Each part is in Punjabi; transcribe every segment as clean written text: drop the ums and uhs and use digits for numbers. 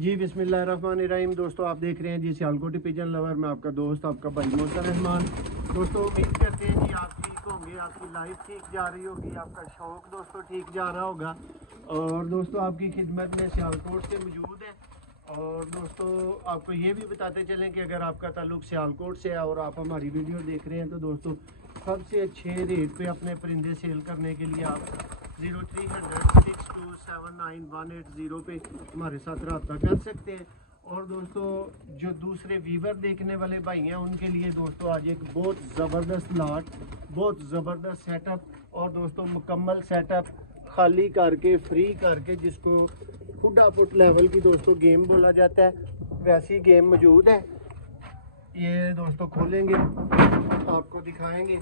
जी बिस्मिल्लाहिर्रहमानिर्रहीम। दोस्तों आप देख रहे हैं जी सियालकोटी पिजन लवर में आपका दोस्त आपका भाई मोहसिन रहमान। दोस्तों उम्मीद करते हैं जी आप ठीक होंगे, आपकी लाइफ ठीक जा रही होगी, आपका शौक दोस्तों ठीक जा रहा होगा। और दोस्तों आपकी खिदमत में सियालकोट से मौजूद है। और दोस्तों आपको ये भी बताते चलें कि अगर आपका ताल्लुक सियालकोट से है और आप हमारी वीडियो देख रहे हैं तो दोस्तों सबसे अच्छे रेट पे अपने परिंदे सेल करने के लिए आप 030062798180 पे हमारे साथ रब्ता कर सकते हैं। और दोस्तों जो दूसरे वीवर देखने वाले भाई हैं उनके लिए दोस्तों आज एक बहुत ज़बरदस्त लाट, बहुत ज़बरदस्त सेटअप और दोस्तों मुकम्मल सेटअप खाली करके फ्री करके जिसको खुदा फुट लेवल की दोस्तों गेम बोला जाता है वैसी गेम मौजूद है। ये दोस्तों खोलेंगे आपको दिखाएंगे,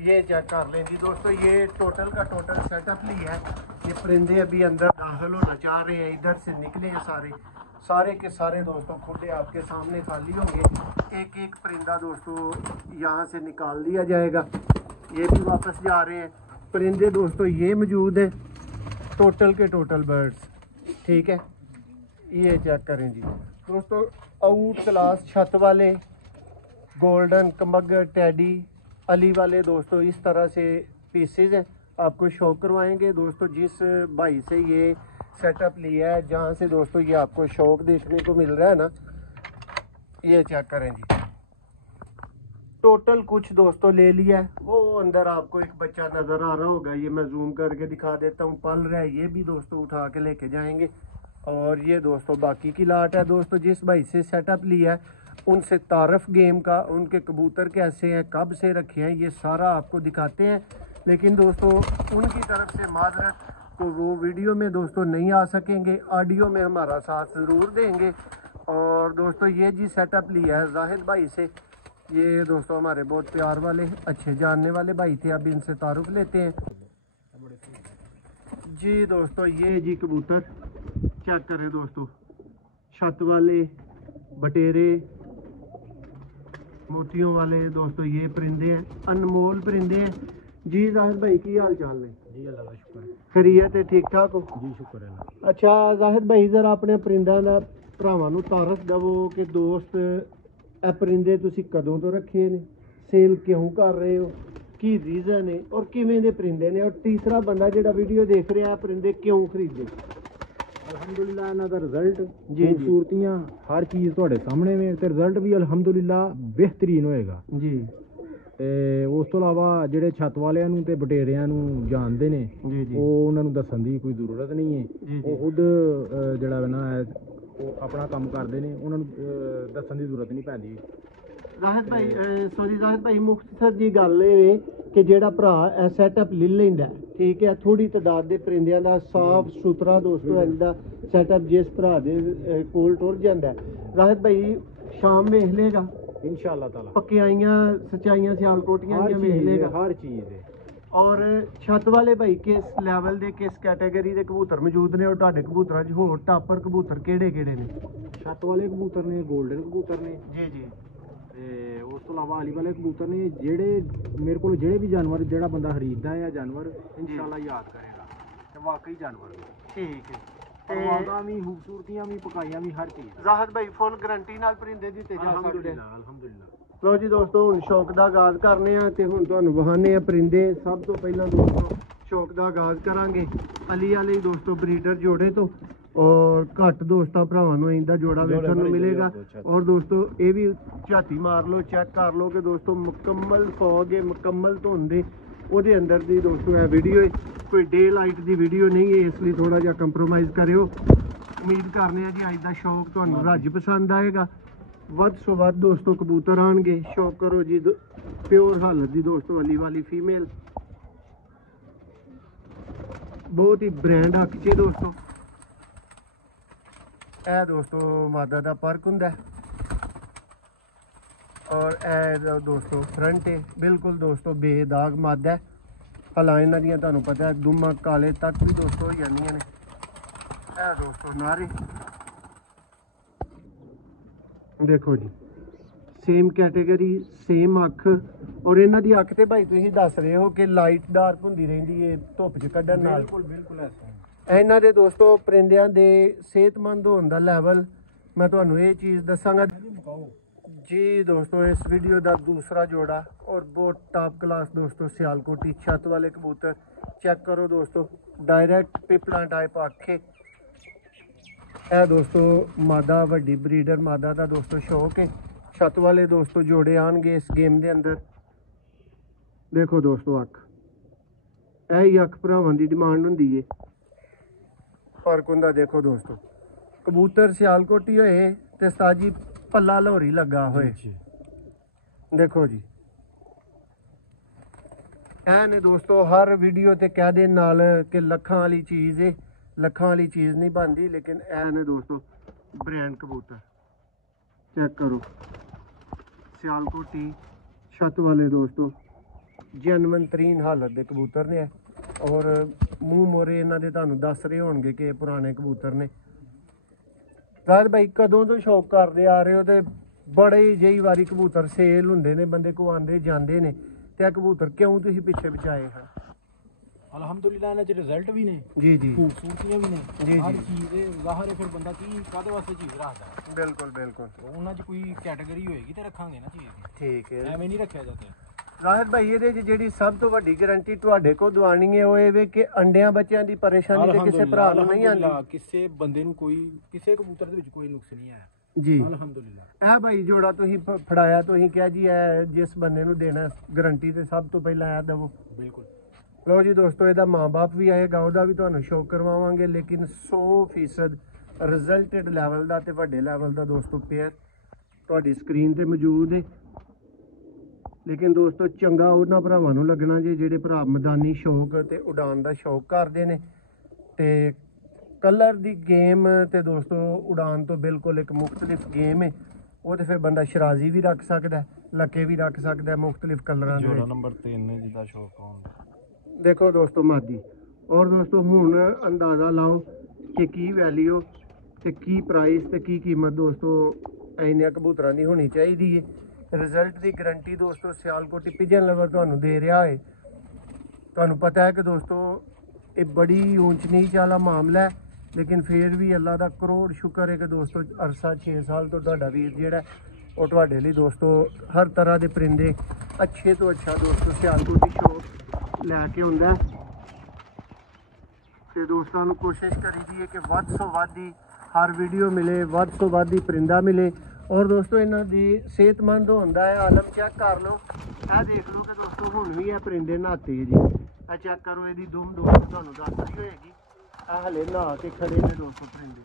ये चेक कर लें जी दोस्तों। ये टोटल का टोटल सेटअप लिया है। ये परिंदे अभी अंदर दाखिल होना चाह रहे हैं, इधर से निकले हैं सारे के सारे दोस्तों खुले आपके सामने खाली होंगे। एक एक परिंदा दोस्तों यहाँ से निकाल दिया जाएगा। ये भी वापस जा रहे हैं परिंदे दोस्तों। ये मौजूद है टोटल के टोटल बर्ड्स, ठीक है। ये चेक करें जी दोस्तों, आउट क्लास छत वाले गोल्डन कमगर टैडी अली वाले दोस्तों इस तरह से पीसेज हैं। आपको शो करवाएंगे दोस्तों जिस भाई से ये सेटअप लिया है, जहाँ से दोस्तों ये आपको शौक देखने को मिल रहा है ना। ये चेक करें जी, टोटल कुछ दोस्तों ले लिया है। वो अंदर आपको एक बच्चा नज़र आ रहा होगा, ये मैं जूम करके दिखा देता हूँ, पल रहा है। ये भी दोस्तों उठा के लेके जाएंगे। और ये दोस्तों बाकी की लाट है दोस्तों जिस भाई से सेटअप लिया है उनसे तारफ़ गेम का, उनके कबूतर कैसे हैं, कब से रखे हैं, ये सारा आपको दिखाते हैं। लेकिन दोस्तों उनकी तरफ से माजरत, तो वो वीडियो में दोस्तों नहीं आ सकेंगे, ऑडियो में हमारा साथ ज़रूर देंगे। और दोस्तों ये जी सेटअप लिया है जाहिद भाई से। ये दोस्तों हमारे बहुत प्यार वाले अच्छे जानने वाले भाई थे। अब इनसे तारुफ लेते हैं जी दोस्तों। ये जी कबूतर चेक करें दोस्तों, छत वाले बटेरे मोतियों वाले दोस्तों ये परिंदे हैं, अनमोल परिंदे हैं जी। जाहिर भाई की हाल चाल है जी? अल्लाह का शुक्र है, खैरियत है, ठीक ठाक हो जी शुक्र है। अच्छा जाहिर भाई जरा अपने परिंदा ਦਾ ਭਰਾਵਾਂ ਨੂੰ ਤਾਰਫ ਦਵੋ ਕਿ ਦੋਸਤ ਇਹ परिंदे ਤੁਸੀਂ ਕਦੋਂ ਤੋਂ ਰੱਖੇ ਨੇ, ਸੇਲ ਕਿਉਂ ਕਰ ਰਹੇ ਹੋ, ਕੀ ਰੀਜ਼ਨ ਹੈ ਔਰ ਕਿਵੇਂ ਦੇ परिंदे ਨੇ, ਔਰ ਤੀਸਰਾ ਬੰਦਾ ਜਿਹੜਾ ਵੀਡੀਓ ਦੇਖ ਰਿਹਾ परिंदे ਕਿਉਂ ਖਰੀਦੇ। ਅਲਹਮਦੁਲਿਲਾ ਇਹਨਾਂ ਦਾ ਰਿਜ਼ਲਟ ਖੂਬਸੂਰਤੀਆਂ ਹਰ ਚੀਜ਼ ਤੁਹਾਡੇ ਸਾਹਮਣੇ ਵੇ ਤੇ ਰਿਜ਼ਲਟ ਵੀ ਅਲਹਮਦੁਲਿਲਾ ਬਿਹਤਰੀਨ ਹੋਏਗਾ ਜੀ। ਤੇ ਉਸ ਤੋਂ ਇਲਾਵਾ ਜਿਹੜੇ ਛੱਤ ਵਾਲਿਆਂ ਨੂੰ ਤੇ ਬਟੇਰਿਆਂ ਨੂੰ ਜਾਣਦੇ ਨੇ ਉਹ ਉਹਨਾਂ ਨੂੰ ਦੱਸਣ ਦੀ ਕੋਈ ਜ਼ਰੂਰਤ ਨਹੀਂ ਹੈ। ਉਹ ਖੁਦ ਜਿਹੜਾ ਨਾ ਉਹ ਆਪਣਾ ਕੰਮ ਕਰਦੇ ਨੇ, ਉਹਨਾਂ ਨੂੰ ਦੱਸਣ ਦੀ ਜ਼ਰੂਰਤ ਨਹੀਂ ਪੈਂਦੀ। ਜ਼ਾਹਿਦ ਭਾਈ ਸੋਰੀ ਜ਼ਾਹਿਦ ਭਾਈ ਮੁਖਤਸਰ ਜੀ ਗੱਲ ਇਹ ਕਿ ਜਿਹੜਾ ਭਰਾ ਸੈਟਅਪ ਲੈ ਲੈਂਦਾ, ਠੀਕ ਹੈ, ਥੋੜੀ ਤਾਦਾਦ ਦੇ ਪਰਿੰਦਿਆਂ ਦਾ ਸਾਫ ਸੁਥਰਾ ਦੋਸਤੋ ਇਹਦਾ ਸੈਟਅਪ ਜਿਸ ਭਰਾ ਦੇ ਕੋਲ ਟੁਰ ਜਾਂਦਾ, ਜ਼ਾਹਿਦ ਭਾਈ ਸ਼ਾਮ ਵੇਖ ਲੇਗਾ इंशाअल्लाह ताला, पक्याइयाँ सच्चाइयाँ सियालकोटियाँ ਵੇਖ ਲੇਗਾ हर चीज़ है। और छत वाले भाई किस लैवल ਦੇ किस कैटेगरी ਦੇ ਕਬੂਤਰ ਮੌਜੂਦ ਨੇ, ਔਰ ਤੁਹਾਡੇ ਕਬੂਤਰਾਂ 'ਚ ਹੋਰ ਟਾਪਰ ਕਬੂਤਰ ਕਿਹੜੇ ਕਿਹੜੇ ਨੇ? ਛੱਤ ਵਾਲੇ ਕਬੂਤਰ ਨੇ, ਗੋਲਡਨ ਕਬੂਤਰ ਨੇ ਜੀ ਜੀ, ਤੇ ਉਸ ਤੋਂ ਇਲਾਵਾ ਅਲੀ ਵਾਲੇ ਕਬੂਤਰ ਨੇ। ਜਿਹੜੇ ਮੇਰੇ ਕੋਲ ਜਿਹੜੇ ਵੀ ਜਾਨਵਰ ਜਿਹੜਾ ਬੰਦਾ ਖਰੀਦਦਾ ਹੈ ਜਾਨਵਰ इंशाअल्लाह याद करेगा कि वाकई जानवर है। ठीक है। परवाज़ां भी खूबसूरतियां भी पकाइयां भी हर चीज़ ਜ਼ਾਹਿਦ ਭਾਈ ਫੁੱਲ ਗਰੰਟੀ ਨਾਲ परिंदे ਦਿੱਤੇ ਜਾ ਸਕਦੇ। अल्हम्दुलिल्लाह। ਲੋ ਜੀ ਦੋਸਤੋ ਹੁਣ ਸ਼ੌਕ ਦਾ ਆਗਾਜ਼ ਕਰਨੇ ਆ ਤੇ ਹੁਣ ਤੁਹਾਨੂੰ ਵਹਾਨੇ ਆ परिंदे। ਸਭ ਤੋਂ ਪਹਿਲਾਂ ਦੋਸਤੋ ਸ਼ੌਕ ਦਾ ਆਗਾਜ਼ ਕਰਾਂਗੇ ਅਲੀ ਵਾਲੇ ਦੋਸਤੋ ਬਰੀਡਰ ਜੋੜੇ ਤੋਂ। ਔਰ ਘੱਟ ਦੋਸਤਾਂ ਭਰਾਵਾਂ ਨੂੰ ਇਹਦਾ ਜੋੜਾ ਵੇਖਣ ਨੂੰ ਮਿਲੇਗਾ। ਔਰ ਦੋਸਤੋ ਇਹ ਵੀ ਝਾਤੀ ਮਾਰ ਲਓ, ਚੈੱਕ ਕਰ ਲਓ ਕਿ ਦੋਸਤੋ ਮੁਕੰਮਲ ਫੌਗ ਹੈ, ਮੁਕੰਮਲ ਧੁੰਦ ਹੈ ਉਹਦੇ ਅੰਦਰ ਦੀ ਦੋਸਤੋ ਇਹ ਵੀਡੀਓ ਹੈ, ਕੋਈ ਡੇ ਲਾਈਟ ਦੀ ਵੀਡੀਓ ਨਹੀਂ ਹੈ, ਇਸ ਲਈ ਥੋੜਾ ਜਿਹਾ ਕੰਪਰੋਮਾਈਜ਼ ਕਰਿਓ। ਉਮੀਦ ਕਰਨੇ ਆ ਜੀ ਅੱਜ ਦਾ ਸ਼ੌਕ ਤੁਹਾਨੂੰ ਰੱਜ ਪਸੰਦ ਆਏਗਾ। ਵੱਧ ਤੋਂ ਵੱਧ ਦੋਸਤੋ ਕਬੂਤਰ ਆਣਗੇ। ਸ਼ੌਕ ਕਰੋ ਜੀ ਪਿਓਰ ਹਾਲਤ ਦੀ ਦੋਸਤੋ ਅਲੀ ਵਾਲੀ ਫੀਮੇਲ, ਬਹੁਤ ਹੀ ਬ੍ਰਾਂਡ ਅੱਖ 'ਚ ਦੋਸਤੋ। ਇਹ ਦੋਸਤੋ ਮਾਦਾ ਦਾ ਪਰਕ ਹੁੰਦਾ ਔਰ ਇਹ ਦੋਸਤੋ ਫਰੰਟ ਹੈ ਬਿਲਕੁਲ ਦੋਸਤੋ ਬੇਦਾਗ ਮਾਦਾ ਹੈ। ਹਲਾਂ ਇਹਨਾਂ ਦੀਆਂ ਤੁਹਾਨੂੰ ਪਤਾ ਹੈ ਦੁਮਾ ਕਾਲੇ ਤੱਕ ਵੀ ਦੋਸਤੋ ਹੋ ਜਾਂਦੀਆਂ ਨੇ। ਇਹ ਦੋਸਤੋ ਨਾਰੇ ਦੇਖੋ ਜੀ, सेम कैटेगरी सेम अख। और इन्हां दी अख ते भाई तुसीं दस रहे हो कि लाइट डार्क हुंदी रहिंदी है धुप च कड्ढण नाल। बिल्कुल बिल्कुल ऐसा ਇਹਨਾਂ ਦੇ ਦੋਸਤੋ ਪਰਿੰਦਿਆਂ ਦੇ ਸਿਹਤਮੰਦ ਹੋਣ ਦਾ ਲੈਵਲ ਮੈਂ ਤੁਹਾਨੂੰ ਇਹ ਚੀਜ਼ ਦੱਸਾਂਗਾ ਜੀ ਦੋਸਤੋ। ਇਸ ਵੀਡੀਓ ਦਾ ਦੂਸਰਾ ਜੋੜਾ ਔਰ ਬਹੁਤ ਟਾਪ ਕਲਾਸ ਦੋਸਤੋ ਸਿਆਲਕੋਟੀ ਛੱਤ ਵਾਲੇ ਕਬੂਤਰ ਚੈੱਕ ਕਰੋ ਦੋਸਤੋ, ਡਾਇਰੈਕਟ ਪਿਪਲਾਂ ਟਾਈਪ ਆਖੇ। ਇਹ ਦੋਸਤੋ ਮਾਦਾ ਵੱਡੀ ਬਰੀਡਰ ਮਾਦਾ ਦਾ ਦੋਸਤੋ ਸ਼ੌਕ ਹੈ। ਛੱਤ ਵਾਲੇ ਦੋਸਤੋ ਜੋੜੇ ਆਣਗੇ ਇਸ ਗੇਮ ਦੇ ਅੰਦਰ। ਦੇਖੋ ਦੋਸਤੋ ਅੱਖ, ਇਹ ਹੀ ਅੱਖ ਭਰਾਵਾਂ ਦੀ ਡਿਮਾਂਡ ਹੁੰਦੀ ਏ, ਫਰਕ ਹੁੰਦਾ। ਦੇਖੋ ਦੋਸਤੋ ਕਬੂਤਰ ਸਿਆਲਕੋਟੀ ਹੋਏ ਤੇ ਉਸਤਾਦ ਜੀ ਪੱਲਾ ਲਾਹੌਰੀ ਲੱਗਾ ਹੋਏ। ਦੇਖੋ ਜੀ ਇਹ ਨੇ ਦੋਸਤੋ ਹਰ ਵੀਡੀਓ ਤੇ ਕਹਿ ਦੇ ਨਾਲ ਕਿ ਲੱਖਾਂ ਵਾਲੀ ਚੀਜ਼ ਏ, ਲੱਖਾਂ ਵਾਲੀ ਚੀਜ਼ ਨਹੀਂ ਬਣਦੀ, ਲੇਕਿਨ ਇਹ ਨੇ ਦੋਸਤੋ ਬ੍ਰਾਂਡ ਕਬੂਤਰ ਚੈੱਕ ਕਰੋ। ਸਿਆਲਕੋਟੀ ਛੱਤ ਵਾਲੇ ਦੋਸਤੋ ਜੈਨੂਇਨ ਤਰੀਨ ਹਾਲਤ ਦੇ ਕਬੂਤਰ ਨੇ ਔਰ ਮੂੰਹ ਮੋਰੇ ਇਹਨਾਂ ਦੇ ਤੁਹਾਨੂੰ ਦੱਸ ਰਹੇ ਹੋਣਗੇ ਕਿ ਇਹ ਪੁਰਾਣੇ ਕਬੂਤਰ ਨੇ। ਰਾਜ ਭਾਈ ਕਦੋਂ ਤੋਂ ਸ਼ੌਕ ਕਰਦੇ ਆ ਰਹੇ ਹੋ ਤੇ ਬੜੇ ਜਿਹੀ ਵਾਰੀ ਕਬੂਤਰ ਸੇਲ ਹੁੰਦੇ ਨੇ, ਬੰਦੇ ਕੋ ਆਉਂਦੇ ਜਾਂਦੇ ਨੇ, ਤੇ ਇਹ ਕਬੂਤਰ ਕਿਉਂ ਤੁਸੀਂ ਪਿੱਛੇ ਬਚਾਏ ਹਨ? ਅਲਹਮਦੁਲਿਲਾ ਇਹਨਾਂ 'ਚ ਰਿਜ਼ਲਟ ਵੀ ਨੇ ਜੀ ਜੀ, ਖੂਬਸੂਰਤੀਆਂ ਵੀ ਨੇ, ਜੀ ਹਰ ਜੀ, ਚੀਜ਼ ਦੇ ਜ਼ਾਹਰ ਹੈ। ਫਿਰ ਬੰਦਾ ਕੀ ਕਾਹਦੇ ਵਾਸਤੇ ਚੀਜ਼ ਰੱਖਦਾ? ਬਿਲਕੁਲ ਬਿਲਕੁਲ, ਉਹਨਾਂ 'ਚ ਕੋਈ ਕੈਟਾਗਰੀ ਹੋਏਗੀ ਤੇ ਰੱਖਾਂਗੇ ਨਾ ਚੀਜ਼ ਦੀ, ਠੀਕ ਹੈ। ਐਵੇਂ ਨਹੀਂ ਰੱਖਿਆ ਜਾਂਦਾ। ਜ਼ਾਹਿਰ ਭਾਈ ਇਹਦੇ 'ਚ ਜਿਹੜੀ ਸਭ ਤੋਂ ਵੱਡੀ ਗਾਰੰਟੀ ਤੁਹਾਡੇ ਕੋਲ ਦਵਾਣੀ ਹੈ ਉਹ ਇਹ ਵੇ ਕਿ ਅੰਡਿਆਂ ਬੱਚਿਆਂ ਦੀ ਪਰੇਸ਼ਾਨੀ ਤੇ ਕਿਸੇ ਭਰਾ ਨੂੰ ਨਹੀਂ ਆਉਂਦੀ, ਕਿਸੇ ਬੰਦੇ ਨੂੰ ਕੋਈ ਕਿਸੇ ਕਬੂਤਰ ਦੇ ਵਿੱਚ ਕੋਈ ਨੁਕਸ ਨਹੀਂ ਆਇਆ ਜੀ ਅਲਹਮਦੁਲਿਲਾ। ਇਹ ਭਾਈ ਜੋੜਾ ਤੁਸੀਂ ਫੜਾਇਆ, ਤੁਸੀਂ ਕਿਹਾ ਜੀ ਇਹ ਜਿਸ ਬੰਦੇ ਨੂੰ ਦੇਣਾ ਗਾਰੰਟੀ ਤੇ ਸਭ ਤੋਂ ਪਹਿਲਾਂ ਇਹ ਦੇਵੋ। ਬਿਲਕੁਲ। ਲਓ ਜੀ ਦੋਸਤੋ ਇਹਦਾ ਮਾਂ-ਬਾਪ ਵੀ ਆਏਗਾ, ਉਹਦਾ ਵੀ ਤੁਹਾਨੂੰ ਸ਼ੌਕ ਕਰਵਾਵਾਂਗੇ, ਲੇਕਿਨ 100% ਰਿਜ਼ਲਟਡ ਲੈਵਲ ਦਾ ਤੇ ਵੱਡੇ ਲੈਵਲ ਦਾ ਦੋਸਤੋ ਪੇਅਰ ਤੁਹਾਡੀ ਸਕਰੀਨ ਤੇ ਮੌਜੂਦ ਹੈ। ਲੇਕਿਨ ਦੋਸਤੋ ਚੰਗਾ ਉਹਨਾਂ ਭਰਾਵਾਂ ਨੂੰ ਲੱਗਣਾ ਜੀ ਜਿਹੜੇ ਭਰਾ ਮੈਦਾਨੀ ਸ਼ੌਕ ਤੇ ਉਡਾਨ ਦਾ ਸ਼ੌਕ ਕਰਦੇ ਨੇ, ਤੇ ਕਲਰ ਦੀ ਗੇਮ ਤੇ ਦੋਸਤੋ ਉਡਾਨ ਤੋਂ ਬਿਲਕੁਲ ਇੱਕ ਮੁਖਤਲਿਫ ਗੇਮ ਹੈ। ਉਹ ਤੇ ਫਿਰ ਬੰਦਾ ਸ਼ਰਾਜ਼ੀ ਵੀ ਰੱਖ ਸਕਦਾ, ਲੱਕੇ ਵੀ ਰੱਖ ਸਕਦਾ ਮੁਖਤਲਿਫ ਕਲਰਾਂ ਦੇ। ਜੋੜਾ ਨੰਬਰ 3 ਜਿਹਦਾ ਸ਼ੌਕ ਹੁੰਦਾ। ਦੇਖੋ ਦੋਸਤੋ ਮਾਦੀ, ਔਰ ਦੋਸਤੋ ਹੁਣ ਅੰਦਾਜ਼ਾ ਲਾਓ ਕਿ ਕੀ ਵੈਲਿਊ ਤੇ ਕੀ ਪ੍ਰਾਈਸ ਤੇ ਕੀ ਕੀਮਤ ਦੋਸਤੋ ਇੰਨੇ ਕਬੂਤਰਾਂ ਦੀ ਹੋਣੀ ਚਾਹੀਦੀ ਹੈ। ਰਿਜ਼ਲਟ ਦੀ ਗਾਰੰਟੀ ਦੋਸਤੋ ਸਿਆਲਕੋਟੀ ਪਿਜਨ ਲਵਰ ਤੁਹਾਨੂੰ ਦੇ ਰਿਹਾ ਹੈ। ਤੁਹਾਨੂੰ ਪਤਾ ਹੈ ਕਿ ਦੋਸਤੋ ਇਹ ਬੜੀ ਊਂਚ ਨੀਚ ਵਾਲਾ ਮਾਮਲਾ ਹੈ, ਲੇਕਿਨ ਫਿਰ ਵੀ ਅੱਲਾ ਦਾ ਕਰੋੜ ਸ਼ੁਕਰ ਹੈ ਕਿ ਦੋਸਤੋ ਅਰਸਾ 6 ਸਾਲ ਤੋਂ ਤੁਹਾਡਾ ਵੀਰ ਜਿਹੜਾ ਉਹ ਤੁਹਾਡੇ ਲਈ ਦੋਸਤੋ ਹਰ ਤਰ੍ਹਾਂ ਦੇ ਪਰਿੰਦੇ ਅੱਛੇ ਤੋਂ ਅੱਛਾ ਦੋਸਤੋ ਸਿਆਲਕੋਟੀ ਸ਼ੌਕ ਲੈ ਕੇ ਆਉਂਦਾ। ਤੇ ਦੋਸਤਾਂ ਨੂੰ ਕੋਸ਼ਿਸ਼ ਕਰੀਦੀ ਹੈ ਕਿ ਵੱਧ ਤੋਂ ਵੱਧ ਹੀ ਹਰ ਵੀਡੀਓ ਮਿਲੇ, ਵੱਧ ਤੋਂ ਵੱਧ ਹੀ ਪਰਿੰਦਾ ਮਿਲੇ। ਔਰ ਦੋਸਤੋ ਇਹਨਾਂ ਦੀ ਸਿਹਤਮੰਦ ਹੁੰਦਾ ਹੈ ਆਲਮ ਚੈੱਕ ਕਰ ਲਓ। ਇਹ ਦੇਖ ਲਓ ਕਿ ਦੋਸਤੋ ਹੁਣ ਵੀ ਇਹ ਪਰਿੰਦੇ ਨਹਾਤੇ ਜੀ, ਇਹ ਚੈੱਕ ਕਰੋ ਇਹਦੀ ਦੁਮ ਦੋਸਤੋ ਤੁਹਾਨੂੰ ਦੱਸ ਰਹੀ ਹੋਏਗੀ। ਇਹ ਹਲੇ ਨਹਾ ਕੇ ਖੜੇ ਨੇ ਦੋਸਤੋ ਪਰਿੰਦੇ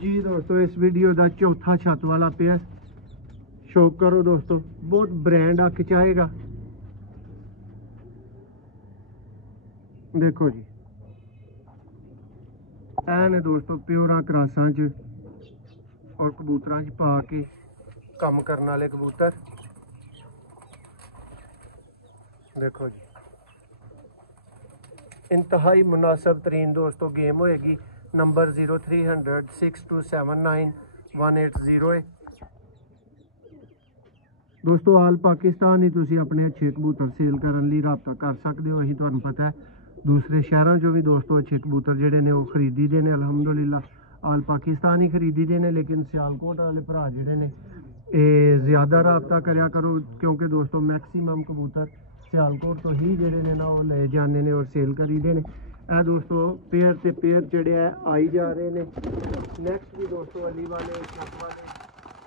ਜੀ। ਦੋਸਤੋ ਇਸ ਵੀਡੀਓ ਦਾ ਚੌਥਾ ਛੱਤ ਵਾਲਾ ਪੇਅਰ ਸ਼ੌਕ ਕਰੋ ਦੋਸਤੋ, ਬਹੁਤ ਬ੍ਰਾਂਡ ਅੱਖ ਚਾਹੇਗਾ। ਦੇਖੋ ਜੀ ਇਹ ਨੇ ਦੋਸਤੋ ਪਿਓਰਾਂ ਕਰਾਸਾਂ 'ਚ ਔਰ ਕਬੂਤਰਾਂ 'ਚ ਪਾ ਕੇ ਕੰਮ ਕਰਨ ਵਾਲੇ ਕਬੂਤਰ। ਦੇਖੋ ਜੀ ਇੰਤਹਾਈ ਮੁਨਾਸਬ ਤਰੀਨ ਦੋਸਤੋ ਗੇਮ ਹੋਏਗੀ। ਨੰਬਰ 0300 6279 180 ਹੈ ਦੋਸਤੋ। ਆਲ ਪਾਕਿਸਤਾਨ ਹੀ ਤੁਸੀਂ ਆਪਣੇ ਅੱਛੇ ਕਬੂਤਰ ਸੇਲ ਕਰਨ ਲਈ ਰਾਬਤਾ ਕਰ ਸਕਦੇ ਹੋ। ਅਸੀਂ ਤੁਹਾਨੂੰ ਪਤਾ ਹੈ ਦੂਸਰੇ ਸ਼ਹਿਰਾਂ 'ਚੋਂ ਵੀ ਦੋਸਤੋ ਅੱਛੇ ਕਬੂਤਰ ਜਿਹੜੇ ਨੇ ਉਹ ਖਰੀਦੀ ਦੇ ਨੇ ਅਲਹਮਦੁਲਿਲਾ। ਆਲ ਪਾਕਿਸਤਾਨ ਹੀ ਖਰੀਦੀ ਦੇ ਨੇ, ਲੇਕਿਨ ਸਿਆਲਕੋਟ ਵਾਲੇ ਭਰਾ ਜਿਹੜੇ ਨੇ ਇਹ ਜ਼ਿਆਦਾ ਰਾਬਤਾ ਕਰਿਆ ਕਰੋ, ਕਿਉਂਕਿ ਦੋਸਤੋ ਮੈਕਸੀਮਮ ਕਬੂਤਰ ਸਿਆਲਕੋਟ ਤੋਂ ਹੀ ਜਿਹੜੇ ਨੇ ਨਾ ਉਹ ਲੈ ਜਾਂਦੇ ਨੇ ਔਰ ਸੇਲ ਕਰੀਦੇ ਨੇ। ਇਹ ਦੋਸਤੋ ਪੇਅਰ ਤੇ ਪੇਅਰ ਜਿਹੜੇ ਆ ਆਈ ਜਾ ਰਹੇ ਨੇ। ਨੈਕਸਟ ਵੀ ਦੋਸਤੋ ਅਲੀ ਵਾਲੇ ਛੱਤ ਵਾਲੇ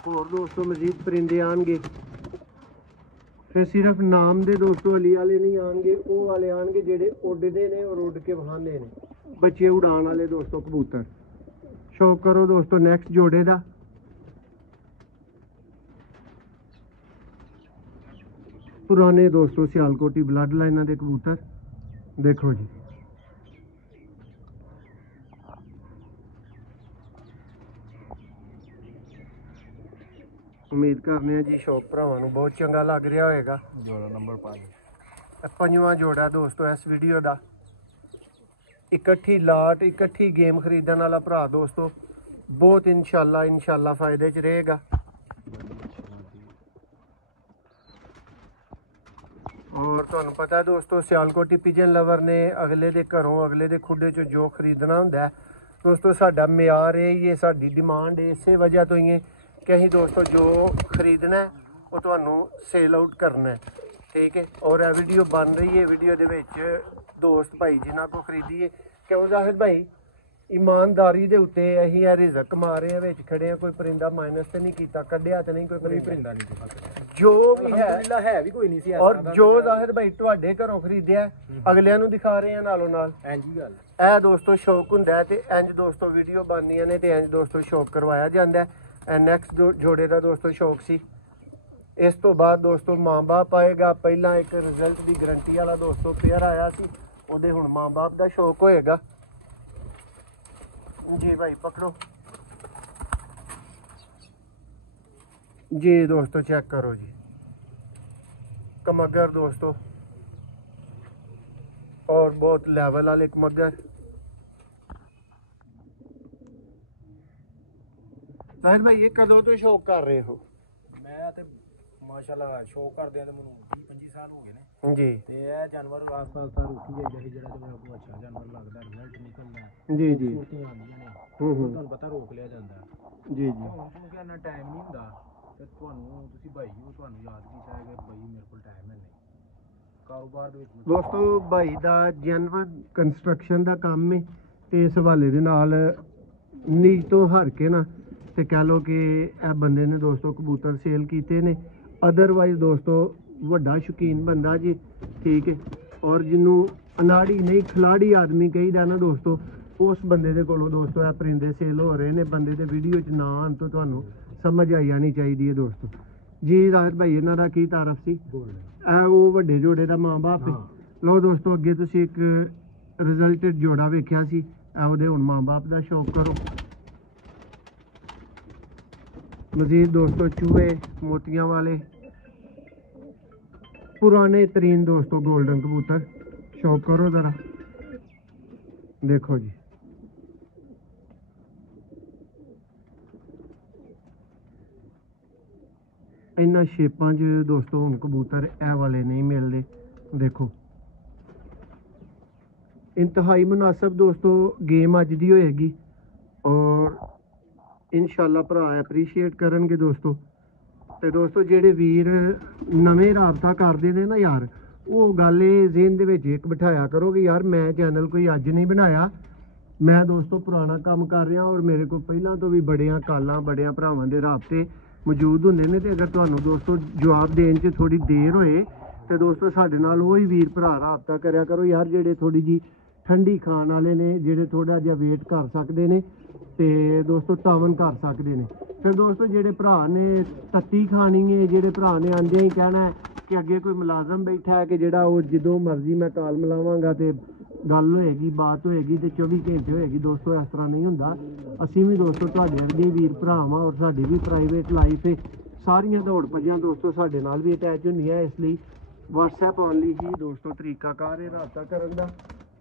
ਹੋਰ ਦੋਸਤੋ ਮਜ਼ੀਦ ਪਰਿੰਦੇ ਆਣਗੇ। ਫਿਰ ਸਿਰਫ ਨਾਮ ਦੇ ਦੋਸਤੋ ਅਲੀ ਵਾਲੇ ਨਹੀਂ ਆਣਗੇ, ਉਹ ਵਾਲੇ ਆਣਗੇ ਜਿਹੜੇ ਉੱਡਦੇ ਨੇ ਔਰ ਉੱਡ ਕੇ ਵਹਾਉਂਦੇ ਨੇ, ਬੱਚੇ ਉਡਾਉਣ ਵਾਲੇ ਦੋਸਤੋ ਕਬੂਤਰ। ਸ਼ੌਕ ਕਰੋ ਦੋਸਤੋ ਨੈਕਸਟ ਜੋੜੇ ਦਾ। ਪੁਰਾਣੇ ਦੋਸਤੋ ਸਿਆਲਕੋਟੀ ਬਲੱਡ ਲਾਈਨਾਂ ਦੇ ਕਬੂਤਰ ਦੇਖੋ ਜੀ। ਉਮੀਦ ਕਰਨੇ ਆ ਜੀ ਸ਼ੌਕ ਭਰਾਵਾਂ ਨੂੰ ਬਹੁਤ ਚੰਗਾ ਲੱਗ ਰਿਹਾ ਹੋਏਗਾ। ਜੋੜਾ ਨੰਬਰ 5 ਪੰਜਵਾਂ ਜੋੜਾ ਦੋਸਤੋ ਇਸ ਵੀਡੀਓ ਦਾ। ਇਕੱਠੀ ਲਾਟ ਇਕੱਠੀ ਗੇਮ ਖਰੀਦਣ ਵਾਲਾ ਭਰਾ ਦੋਸਤੋ ਬਹੁਤ ਇਨਸ਼ਾਅੱਲਾ ਫਾਇਦੇ 'ਚ ਰਹੇਗਾ। ਔਰ ਤੁਹਾਨੂੰ ਪਤਾ ਹੈ ਦੋਸਤੋ, ਸਿਆਲਕੋਟੀ ਪਿਜਨ ਲਵਰ ਨੇ ਅਗਲੇ ਦੇ ਘਰੋਂ, ਅਗਲੇ ਦੇ ਖੁੱਡੇ 'ਚੋਂ ਜੋ ਖਰੀਦਣਾ ਹੁੰਦਾ ਹੈ ਦੋਸਤੋ, ਸਾਡਾ ਮਿਆਰ ਇਹ ਹੀ, ਸਾਡੀ ਡਿਮਾਂਡ ਇਸੇ ਵਜ੍ਹਾ ਤੋਂ ਹੀ ਹੈ ਕਿ ਅਸੀਂ ਦੋਸਤੋ ਜੋ ਖਰੀਦਣਾ ਉਹ ਤੁਹਾਨੂੰ ਸੇਲ ਆਊਟ ਕਰਨਾ ਹੈ, ਠੀਕ ਹੈ। ਔਰ ਇਹ ਵੀਡੀਓ ਬਣ ਰਹੀ ਹੈ, ਵੀਡੀਓ ਦੇ ਵਿੱਚ ਦੋਸਤ ਭਾਈ ਜਿਨ੍ਹਾਂ ਕੋਲ ਖਰੀਦੀਏ, ਕਿਉਂ ਜ਼ਾਹਿਦ ਭਾਈ ਈਮਾਨਦਾਰੀ ਦੇ ਉੱਤੇ ਅਸੀਂ ਇਹ ਰਿਜ਼ਕ ਕਮਾ ਰਹੇ ਹਾਂ, ਵਿੱਚ ਖੜੇ ਹਾਂ, ਕੋਈ ਪਰਿੰਦਾ ਮਾਈਨਸ ਤੇ ਨਹੀਂ ਕੀਤਾ, ਕੱਢਿਆ ਤੇ ਨਹੀਂ ਕੋਈ ਪਰਿੰਦਾ ਨਹੀਂ, ਜੋ ਵੀ ਹੈ ਵੀ ਕੋਈ ਨਹੀਂ ਸੀ। ਔਰ ਜੋ ਜ਼ਾਹਿਦ ਭਾਈ ਤੁਹਾਡੇ ਘਰੋਂ ਖਰੀਦਿਆ ਅਗਲਿਆਂ ਨੂੰ ਦਿਖਾ ਰਹੇ ਹਾਂ ਨਾਲੋਂ ਨਾਲ, ਇੰਜ ਗੱਲ ਇਹ ਦੋਸਤੋ ਸ਼ੌਕ ਹੁੰਦਾ ਹੈ, ਤੇ ਇੰਜ ਦੋਸਤੋ ਵੀਡੀਓ ਬਣਦੀਆਂ ਨੇ, ਤੇ ਇੰਜ ਦੋਸਤੋ ਸ਼ੌਕ ਕਰਵਾਇਆ ਜਾਂਦਾ ਹੈ। ਨੈਕਸਟ ਜੋੜੇ ਦਾ ਦੋਸਤੋ ਸ਼ੌਕ ਸੀ। ਇਸ ਤੋਂ ਬਾਅਦ ਦੋਸਤੋ ਮਾਂ ਬਾਪ ਆਏਗਾ। ਪਹਿਲਾਂ ਇੱਕ ਰਿਜ਼ਲਟ ਦੀ ਗਰੰਟੀ ਵਾਲਾ ਦੋਸਤੋ ਪੇਅਰ ਆਇਆ ਸੀ, ਉਹਦੇ ਹੁਣ ਮਾਂ ਬਾਪ ਦਾ ਸ਼ੌਕ ਹੋਏਗਾ जी भाई, पकड़ो जी दोस्तों, चेक करो जी कमगर दोस्तों, और बहुत लेवल वाले कमगर। साहिर भाई ये कदों तो शौक कर रहे हो? मैं तो माशाल्लाह शौक करदे आ ते मैनूं 20-25 साल हो गए ने जी, ते ਇਹ ਜਾਨਵਰ ਆਸਤਾ ਰੁਕੀ ਜਾਈਦਾ ਸੀ, ਜਿਹੜਾ ਤੇ ਮੈਨੂੰ ਕੋਈ ਅੱਛਾ ਜਾਨਵਰ ਲੱਗਦਾ, ਰਿਜ਼ਲਟ ਨਿਕਲਦਾ जी जी, ਆਉਂਦੀਆਂ ਨੇ, ਤੁਹਾਨੂੰ ਪਤਾ ਰੋਕ ਲਿਆ ਜਾਂਦਾ जी जी। ਹੁਣ ਕਿਉਂਕਿ ਇੰਨਾ ਟਾਈਮ ਨਹੀਂ ਹੁੰਦਾ, ਤੇ ਤੁਹਾਨੂੰ ਤੁਸੀਂ ਭਾਈ ਹੋ, ਤੁਹਾਨੂੰ ਯਾਦ ਕੀਤਾ ਹੈ ਕਿ ਭਾਈ ਮੇਰੇ ਕੋਲ ਟਾਈਮ ਹੈ ਨਹੀਂ ਕਾਰੋਬਾਰ ਦੇ ਵਿੱਚ। ਦੋਸਤੋ ਭਾਈ ਦਾ ਜੈਨੂਇਨ ਕੰਸਟਰਕਸ਼ਨ ਦਾ ਕੰਮ ਹੈ, ਤੇ ਇਸ ਹਵਾਲੇ ਦੇ ਨਾਲ ਨੀਜ ਤੋਂ ਹਰ ਕੇ ਨਾ ਤੇ ਕਹਿ ਲਓ ਕਿ ਇਹ ਬੰਦੇ ਨੇ ਦੋਸਤੋ ਕਬੂਤਰ ਸੇਲ ਕੀਤੇ ਨੇ। ਅਦਰਵਾਈਜ਼ ਦੋਸਤੋ ਵੱਡਾ ਸ਼ੌਕੀਨ ਬੰਦਾ ਜੀ, ਠੀਕ ਹੈ, ਔਰ ਜਿਹਨੂੰ ਅਨਾੜੀ ਨਹੀਂ ਖਿਲਾੜੀ ਆਦਮੀ ਕਹੀਦਾ ਨਾ ਦੋਸਤੋ, ਉਸ ਬੰਦੇ ਦੇ ਕੋਲੋਂ ਦੋਸਤੋ ਇਹ ਪਰਿੰਦੇ ਸੇਲ ਹੋ ਰਹੇ ਨੇ। ਬੰਦੇ ਦੇ ਵੀਡੀਓ 'ਚ ਨਾ ਆਉਣ ਤੋਂ ਤੁਹਾਨੂੰ ਸਮਝ ਆਈ ਜਾਣੀ ਚਾਹੀਦੀ ਹੈ ਦੋਸਤੋ ਜੀ। ਰਾਹਤ ਭਾਈ ਇਹਨਾਂ ਦਾ ਕੀ ਤਾਰਫ ਸੀ? ਇਹ ਉਹ ਵੱਡੇ ਜੋੜੇ ਦਾ ਮਾਂ ਬਾਪ ਹੈ। ਲਓ ਦੋਸਤੋ, ਅੱਗੇ ਤੁਸੀਂ ਇੱਕ ਰਿਜ਼ਲਟਡ ਜੋੜਾ ਵੇਖਿਆ ਸੀ, ਇਹ ਉਹਦੇ ਹੁਣ ਮਾਂ ਬਾਪ ਦਾ ਸ਼ੌਕ ਕਰੋ। ਮਜ਼ੀਦ ਦੋਸਤੋ ਚੂਹੇ ਮੋਤੀਆਂ ਵਾਲੇ पुराने तरीन दोस्तों गोल्डन कबूतर, शौक करो ज़रा, देखो जी इन्ना शेपां च दोस्तों हुण कबूतर ए वाले नहीं मिलते। देखो इंतहाई मुनासिब दोस्तों गेम अज दी होएगी, और इंशाल्लाह भरा एप्रीशिएट करनगे दोस्तों। ਤੇ ਦੋਸਤੋ ਜਿਹੜੇ ਵੀਰ ਨਵੇਂ ਰਾਬਤਾ ਕਰਦੇ ਨੇ ਨਾ ਯਾਰ, ਉਹ ਗੱਲ ਇਹ ਜ਼ਿਹਨ ਦੇ ਵਿੱਚ ਇੱਕ ਬਿਠਾਇਆ ਕਰੋ ਕਿ ਯਾਰ ਮੈਂ ਚੈਨਲ ਕੋਈ ਅੱਜ ਨਹੀਂ ਬਣਾਇਆ, ਮੈਂ ਦੋਸਤੋ ਪੁਰਾਣਾ ਕੰਮ ਕਰ ਰਿਹਾ, ਔਰ ਮੇਰੇ ਕੋਲ ਪਹਿਲਾਂ ਤੋਂ ਵੀ ਬੜੀਆਂ ਕਾਲਾਂ, ਬੜਿਆਂ ਭਰਾਵਾਂ ਦੇ ਰਾਬਤੇ ਮੌਜੂਦ ਹੁੰਦੇ ਨੇ। ਤੇ ਅਗਰ ਤੁਹਾਨੂੰ ਦੋਸਤੋ ਜਵਾਬ ਦੇਣ 'ਚ ਥੋੜੀ ਦੇਰ ਹੋਏ ਤੇ ਦੋਸਤੋ ਸਾਡੇ ਨਾਲ ਉਹ ਹੀ ਵੀਰ ਭਰਾ ਰਾਬਤਾ ਕਰਿਆ ਕਰੋ ਯਾਰ, ਜਿਹੜੇ ਥੋੜੀ ਜੀ ਠੰਡੀ ਖਾਣ ਵਾਲੇ ਨੇ, ਜਿਹੜੇ ਥੋੜਾ ਜਿਹਾ ਵੇਟ ਕਰ ਸਕਦੇ ਨੇ ਤੇ ਦੋਸਤੋ ਤਾਵਨ ਕਰ ਸਕਦੇ ਨੇ। ਫਿਰ ਦੋਸਤੋ ਜਿਹੜੇ ਭਰਾ ਨੇ ਤੱਤੀ ਖਾਣੀ ਹੈ, ਜਿਹੜੇ ਭਰਾ ਨੇ ਆਂਦਿਆਂ ਹੀ ਕਹਿਣਾ ਹੈ ਕਿ ਅੱਗੇ ਕੋਈ ਮੁਲਾਜ਼ਮ ਬੈਠਾ ਹੈ ਕਿ ਜਿਹੜਾ ਉਹ ਜਦੋਂ ਮਰਜ਼ੀ ਮੈਂ ਕਾਲ ਮਿਲਾਵਾਂਗਾ ਤੇ ਗੱਲ ਹੋਏਗੀ, ਬਾਤ ਹੋਏਗੀ ਤੇ 24 ਘੰਟੇ ਹੋਏਗੀ, ਦੋਸਤੋ ਇਸ ਤਰ੍ਹਾਂ ਨਹੀਂ ਹੁੰਦਾ। ਅਸੀਂ ਵੀ ਦੋਸਤੋ ਤੁਹਾਡੇ ਵਰਗੇ ਵੀਰ ਭਰਾਵਾਂ, ਔਰ ਸਾਡੀ ਵੀ ਪ੍ਰਾਈਵੇਟ ਲਾਈਫ ਹੈ, ਸਾਰੀਆਂ ਦੌੜ ਭੱਜਾਂ ਦੋਸਤੋ ਸਾਡੇ ਨਾਲ ਵੀ ਅਟੈਚ ਹੁੰਦੀਆਂ, ਇਸ ਲਈ WhatsApp ਓਨਲੀ ਹੀ ਦੋਸਤੋ ਤਰੀਕਾਕਾਰ ਹੈ ਰਾਬਤਾ ਕਰਨ ਦਾ।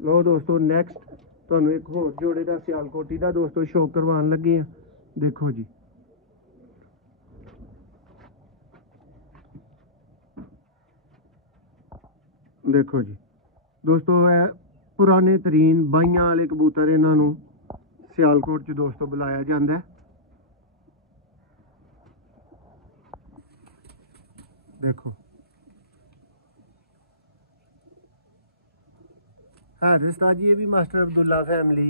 ਲੋ ਦੋਸਤੋ ਨੈਕਸਟ ਤੁਹਾਨੂੰ ਇੱਕ ਹੋਰ ਜੋੜੇ ਦਾ ਸਿਆਲਕੋਟੀ ਦਾ ਦੋਸਤੋ ਸ਼ੌਕ ਕਰਵਾਉਣ ਲੱਗੇ ਆ। ਦੇਖੋ ਜੀ ਦੇਖੋ ਜੀ ਦੋਸਤੋ, ਇਹ ਪੁਰਾਣੇ ਤਰੀਨ ਬਾਈਆਂ ਵਾਲੇ ਕਬੂਤਰ, ਇਹਨਾਂ ਨੂੰ ਸਿਆਲਕੋਟ 'ਚ ਦੋਸਤੋ ਬੁਲਾਇਆ ਜਾਂਦਾ ਹੈ। देखो हाँ रिश्ता जी, ये भी मास्टर अब्दुल्ला फैमिली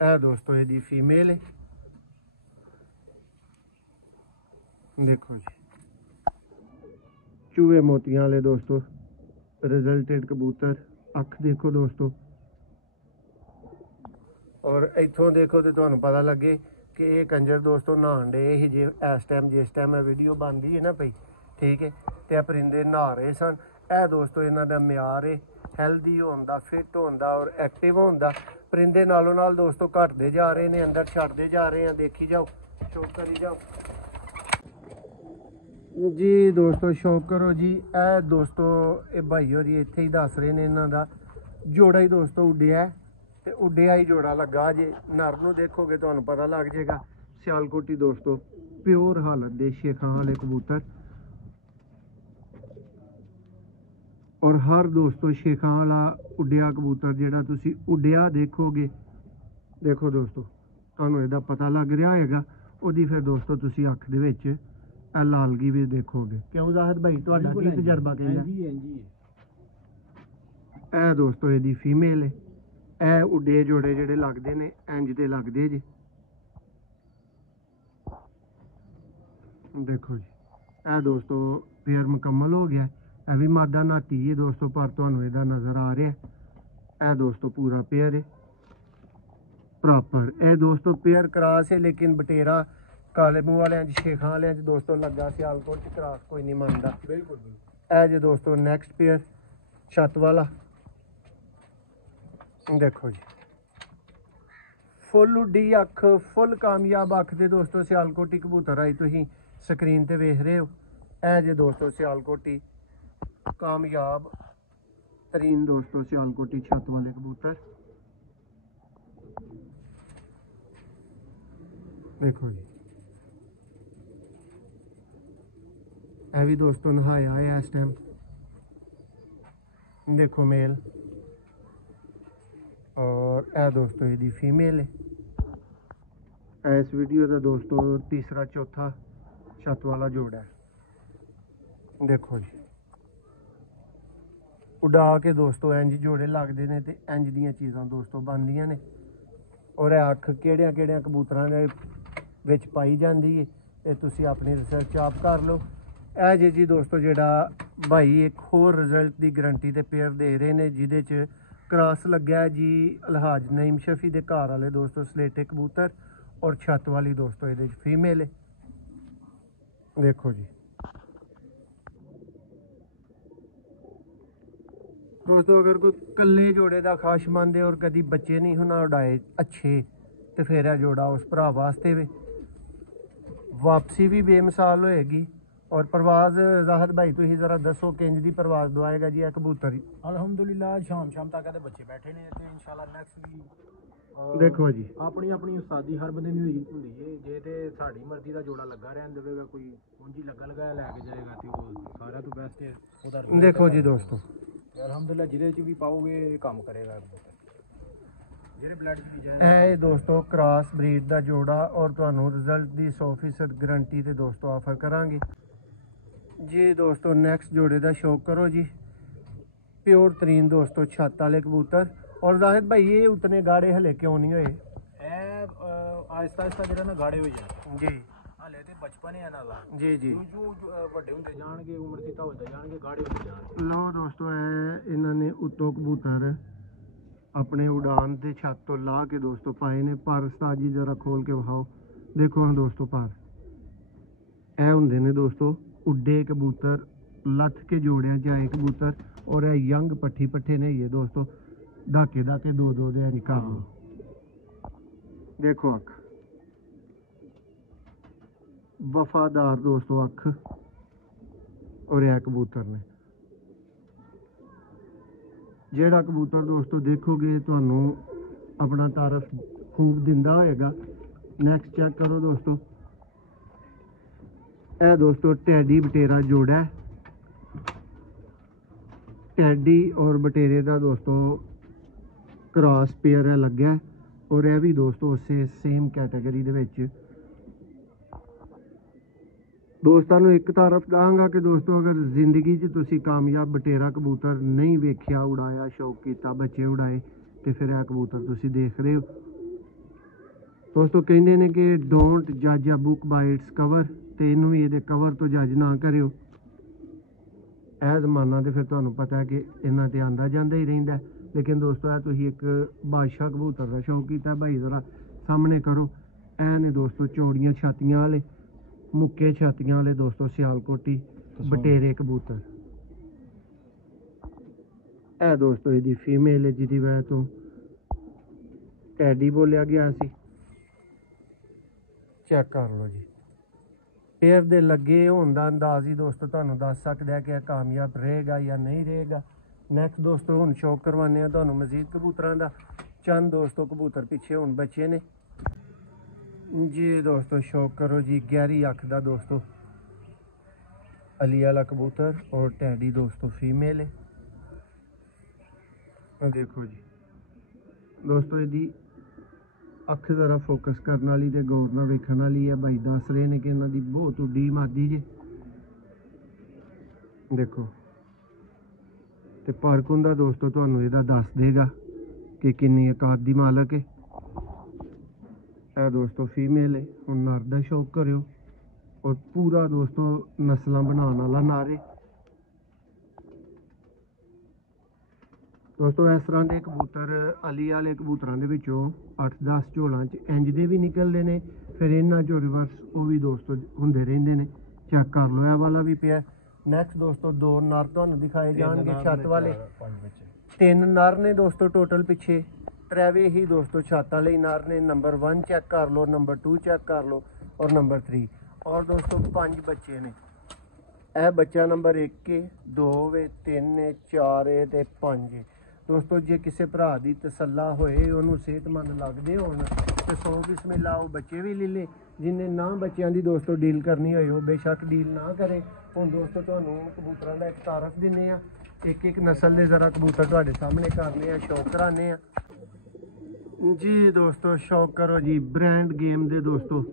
है दोस्तों, ये फीमेल है। देखो जी चूहे मोतियां वाले दोस्तों रिजल्टेड कबूतर, अख देखो दोस्तों, और इथों देखो तो तुहानू पता लगे कि ये कंजर दोस्तों नहान डे ही जे इस टाइम, जिस टाइम वीडियो बनती है ना पई, ठीक है, तो परिंदे नहा रहे सन। यह दोस्तों इन्हां दा म्यार है हैल्दी होने दा, फिट होने दा और एक्टिव होने दा। परिंदे नालों नाल दोस्तों घटते जा रहे हैं, अंदर छड्डते जा रहे हैं, देखी जाओ, शौक करी जाओ जी दोस्तों, शौक करो जी। ए दोस्तों ये भाई होरी इत्थे ही दस रहे हैं, इन्हां दा जोड़ा ही दोस्तों उड्डिया है, ते उड्डिया ही जोड़ा लगा जे। नर नूं देखोगे तुहानू पता लग जाएगा। सियालकोटी दोस्तों प्योर हालत दे शेखां वाले कबूतर, और हर दोस्तों शेखां वाला उड्डिया कबूतर ਜਿਹੜਾ ਤੁਸੀਂ ਉੱਡਿਆ ਦੇਖੋਗੇ, ਦੇਖੋ ਦੋਸਤੋ ਤੁਹਾਨੂੰ ਇਹਦਾ ਪਤਾ ਲੱਗ ਰਿਹਾ ਹੋਏਗਾ ਉਹਦੀ, ਫਿਰ ਦੋਸਤੋ ਤੁਸੀਂ ਅੱਖ ਦੇ ਵਿੱਚ ਇਹ ਲਾਲਗੀ ਵੀ ਦੇਖੋਗੇ। ਕਿਉਂ ਜ਼ਾਹਿਦ ਭਾਈ ਤੁਹਾਡਾ ਕੀ ਤਜਰਬਾ ਕਹਿੰਦਾ? ਇਹ ਦੋਸਤੋ ਇਹਦੀ ਫੀਮੇਲ ਹੈ। ਇਹ ਉੱਡੇ ਜੋੜੇ ਜਿਹੜੇ ਲੱਗਦੇ ਨੇ ਇੰਜ ਦੇ ਲੱਗਦੇ ਜੀ, ਦੇਖੋ ਜੀ। ਇਹ ਦੋਸਤੋ ਪੇਅਰ ਮੁਕੰਮਲ ਹੋ ਗਿਆ। ਇਹ ਵੀ ਮਾਦਾ ਨਾਤੀ ਹੈ ਦੋਸਤੋ, ਪਰ ਤੁਹਾਨੂੰ ਇਹਦਾ ਨਜ਼ਰ ਆ ਰਿਹਾ ਇਹ ਦੋਸਤੋ ਪੂਰਾ पेयर है प्रॉपर। ਇਹ ਦੋਸਤੋ पेयर क्रास है, लेकिन बटेरा काले मूंह वाले शेखां वाले दोस्तों लगा सियालकोट च क्रास कोई नहीं मानता। बिल्कुल ਇਹ जे दोस्तों नेक्स्ट पेयर छत वाला देखो जी, फुल उड्डी अख, फुल कामयाब अख ते दोस्तों सियालकोटी कबूतर आई तुसीं स्क्रीन ते वेख रहे हो। ਇਹ जे दोस्तों सियालकोटी कामयाब तरीन दोस्तों सियालकोटी छत वाले कबूतर देखो जी। ਇਹ ਵੀ दोस्तों नहाया है इस टाइम, देखो मेल, और ਇਹ दोस्तों ਇਹਦੀ फीमेल है। इस वीडियो का दोस्तों तीसरा चौथा छत वाला जोड़ा है, देखो जी। उड़ा के दोस्तों इंज जोड़े लगते हैं तो इंज दियाँ चीज़ां दोस्तों बनदियां ने, और अख केड़ियां केड़ियां कबूतरां दे विच पाई जाती है, ये तुसीं अपनी रिसर्च आप कर लो। ਇਹ ਜੇ ਜੀ ਦੋਸਤੋ ਜਿਹੜਾ ਭਾਈ ਇੱਕ ਹੋਰ ਰਿਜ਼ਲਟ ਦੀ ਗਰੰਟੀ ਤੇ ਪੇਅਰ ਦੇ ਰਹੇ ਨੇ, ਜਿਹਦੇ 'ਚ ਕ੍ਰਾਸ ਲੱਗਿਆ ਜੀ ਅਲਹਾਜ ਨਈਮ ਸ਼ਫੀ ਦੇ ਘਰ ਵਾਲੇ ਦੋਸਤੋ ਸਲੇਟੇ ਕਬੂਤਰ, ਔਰ ਛੱਤ ਵਾਲੀ ਦੋਸਤੋ ਇਹਦੇ 'ਚ ਫੀਮੇਲ ਹੈ, ਦੇਖੋ ਜੀ। दोस्तों अगर कोई कल्ले जोड़े का खाशमंद है और कभी बच्चे नहीं होना उड़ाए अच्छे, तो फिर यह जोड़ा उस भरा वास्ते वे। वापसी भी बेमिसाल होएगी। और परवाज ज़ाहिद भाई तुसीं ज़रा दसो किंज दी परवाज दवाएगा जी कबूतर? अल्हम्दुलिल्लाह शाम तक दे बच्चे बैठे ने ते इंशाल्लाह नेक्स्ट भी देखो जी अपनी अपनी उस्तादी हर बंदे दी हुंदी है। जे ते साडी मर्जी दा जोड़ा लगा रहन देवेगा, कोई पूंजी लगा लगाया लैके जाएगा ते वो सारा तो बेस्ट है उधर। देखो जी दोस्तों अल्हम्दुलिल्लाह जिहदे च भी पाओगे काम करेगा ਜਿਹੜੇ ਬਲੱਡ ਦੀ ਜਾਨ। ਇਹ ਦੋਸਤੋ ਕ੍ਰਾਸ ਬਰੀਡ ਦਾ ਜੋੜਾ, ਔਰ ਤੁਹਾਨੂੰ ਰਿਜ਼ਲਟ ਦੀ 100% ਗਰੰਟੀ ਤੇ ਦੋਸਤੋ ਆਫਰ ਕਰਾਂਗੇ ਜੀ। ਦੋਸਤੋ ਨੈਕਸਟ ਜੋੜੇ ਦਾ ਸ਼ੌਕ ਕਰੋ ਜੀ, प्योर तरीन दोस्तों छत वाले कबूतर। और जाहिद भाई ये उतने गाढ़े हले क्यों नहीं हुए? आहिस्ता आहिस्ता जरा ना गाढ़े हो जाए जी, हले ते बचपन है ना जी जी जो ਵੱਡੇ ਹੁੰਦੇ ਜਾਣਗੇ ਉਮਰ ਦੀ ਤਾਂ ਹੁੰਦੇ ਜਾਣਗੇ ਗਾੜੇ ਹੁੰਦੇ ਜਾਣਗੇ। ਲਓ ਦੋਸਤੋ ਇਹਨਾਂ ਨੇ ਉੱਤੋਂ ਕਬੂਤਰ ਆਪਣੇ ਉਡਾਨ ਦੇ ਛੱਤ ਤੋਂ ਲਾ ਕੇ ਦੋਸਤੋ ਪਾਏ ਨੇ ਪਰ। ਉਸਤਾਦ ਜੀ ਜਰਾ ਖੋਲ ਕੇ ਵਿਖਾਓ, ਦੇਖੋ ਹਾਂ ਦੋਸਤੋ ਪਰ ਇਹ ਹੁੰਦੇ ਨੇ ਦੋਸਤੋ ਉੱਡੇ ਕਬੂतर, ਲੱਥ ਕੇ ਜੋੜਿਆਂ ਚ ਆਏ ਕਬੂतर। और यंग पट्ठी पट्ठे ने ये दोस्तों धाके धाके दो दो दे निकाल लो, देखो अख वफादार दोस्तों अख। और यह कबूतर ने जेड़ा कबूतर दोस्तों देखोगे तो अपना तारफ खूब दिंदा होएगा। नैक्सट चेक करो दोस्तों, यह दोस्तों टैडी बटेरा जोड़ा है। टैडी और बटेरे का दोस्तों क्रॉस पेयर है लग्या, और यह भी दोस्तों उसे सेम कैटेगरी दे विच। दोस्तों एक तरफ कहांगा कि दोस्तों अगर जिंदगी च तुसी कामयाब बटेरा कबूतर नहीं वेख्या, उड़ाया, शौक किया, बच्चे उड़ाए, तो फिर यह कबूतर तुसी देख रहे हो दोस्तों। कहते हैं कि डोंट जज a book by its cover, तो इनू ये कवर तो जज ना करो। यह जमाना तो फिर तुहानू पता है कि इन्ना तो आंदा जांदा ही रहिंदा। लेकिन दोस्तों यह तुसीं एक बादशाह कबूतर का शौक किया भाई, ज़रा सामने करो। ऐ ने दोस्तों चौड़ियां छातियां वाले, मुक्के छातियां वाले दोस्तों सियालकोटी बटेरे कबूतर। यह दोस्तों इसकी फीमेल है जिसकी वजह तो टैडी बोलिया गया सी। चेक कर लो जी, पेयर दे लगे होने का अंदाज ही दोस्तों तुहानू दस सकता है कि कामयाब रहेगा या नहीं रहेगा। नैक्सट दोस्तों हुण शौक करवाने तुहानू मजीद कबूतरां दा। चंद दोस्तों कबूतर पिछे हुण बचे ने जी। दोस्तों शौक करो जी, गहरी अख दा दोस्तों अली वाला कबूतर, और टैडी दोस्तों फीमेल है। ਆ ਦੇਖੋ ਜੀ ਦੋਸਤੋ, ਇਹਦੀ ਅੱਖ ਜ਼ਰਾ ਫੋਕਸ ਕਰਨ ਵਾਲੀ ਤੇ ਗੌਰ ਨਾਲ ਵੇਖਣ ਵਾਲੀ ਹੈ। ਭਾਈ ਦੱਸ ਰਹੇ ਨੇ ਕਿ ਇਹਨਾਂ ਦੀ ਬਹੁਤ ਉੱਡੀ ਮਾਦੀ ਜੇ, ਦੇਖੋ। ਤੇ ਪਾਰਕੁਨ ਦਾ ਦੋਸਤੋ ਤੁਹਾਨੂੰ ਇਹਦਾ ਦੱਸ ਦੇਗਾ ਕਿ ਕਿੰਨੀ ਔਕਾਤ ਦੀ ਮਾਲਕ ਹੈ। ਇਹ ਦੋਸਤੋ ਫੀਮੇਲ ਹੈ। ਹੁਣ ਨਰ ਦਾ ਸ਼ੌਕ ਕਰਿਓ, ਔਰ ਪੂਰਾ ਦੋਸਤੋ ਨਸਲਾਂ ਬਣਾਉਣ ਵਾਲਾ ਨਰ ਹੈ ਦੋਸਤੋ। ਇਸ ਤਰ੍ਹਾਂ ਦੇ ਕਬੂਤਰ ਅਲੀ ਵਾਲੇ ਕਬੂਤਰਾਂ ਦੇ ਵਿੱਚੋਂ 8-10 ਝੋਲਾਂ 'ਚ ਇੰਜ ਦੇ ਵੀ ਨਿਕਲਦੇ ਨੇ, ਫਿਰ ਇਹਨਾਂ 'ਚੋਂ ਰਿਵਰਸ ਉਹ ਵੀ ਦੋਸਤੋ ਹੁੰਦੇ ਰਹਿੰਦੇ ਨੇ। ਚੈੱਕ ਕਰ ਲਓ, ਇਹ ਵਾਲਾ ਵੀ ਪਿਆ। ਨੈਕਸਟ ਦੋਸਤੋ 2 ਨਰ ਤੁਹਾਨੂੰ ਦਿਖਾਏ ਜਾਣਗੇ ਛੱਤ ਵਾਲੇ। 3 ਨਰ ਨੇ ਦੋਸਤੋ ਟੋਟਲ ਪਿੱਛੇ, 3 ਹੀ ਦੋਸਤੋ ਛੱਤ ਵਾਲੇ ਨਰ ਨੇ। ਨੰਬਰ 1 ਚੈੱਕ ਕਰ ਲਓ, ਨੰਬਰ 2 ਚੈੱਕ ਕਰ ਲਓ, ਔਰ ਨੰਬਰ 3। ਔਰ ਦੋਸਤੋ 5 ਬੱਚੇ ਨੇ। ਇਹ ਬੱਚਾ ਨੰਬਰ 1 ਹੈ, 2 ਹੈ, 3 ਹੈ, 4 ਹੈ ਤੇ 5 ਹੈ ਦੋਸਤੋ। ਜੇ ਕਿਸੇ ਭਰਾ ਦੀ ਤਸੱਲਾ ਹੋਏ, ਉਹਨੂੰ ਸਿਹਤਮੰਦ ਲੱਗਦੇ ਹੋਣ ਤੇ 100 ਬਿਸਮਿਲ੍ਲਾ ਉਹ ਬੱਚੇ ਵੀ ਲੈ ਲੇ। ਜਿਹਨੇ ਨਾ ਬੱਚਿਆਂ ਦੀ ਦੋਸਤੋ ਡੀਲ ਕਰਨੀ ਹੋਏ ਉਹ ਬੇਸ਼ੱਕ ਡੀਲ ਨਾ ਕਰੇ। ਹੁਣ ਦੋਸਤੋ ਤੁਹਾਨੂੰ ਕਬੂਤਰਾਂ ਦਾ ਇੱਕ ਤਾਰਫ ਦਿੰਦੇ ਆ, ਇੱਕ ਨਸਲ ਦੇ ਜ਼ਰਾ ਕਬੂਤਰ ਤੁਹਾਡੇ ਸਾਹਮਣੇ ਕਰਨੇ ਆ, ਸ਼ੌਕ ਕਰਾਣੇ ਆ ਜੀ ਦੋਸਤੋ। ਸ਼ੌਕ ਕਰੋ ਜੀ ਬ੍ਰਾਂਡ ਗੇਮ ਦੇ ਦੋਸਤੋ,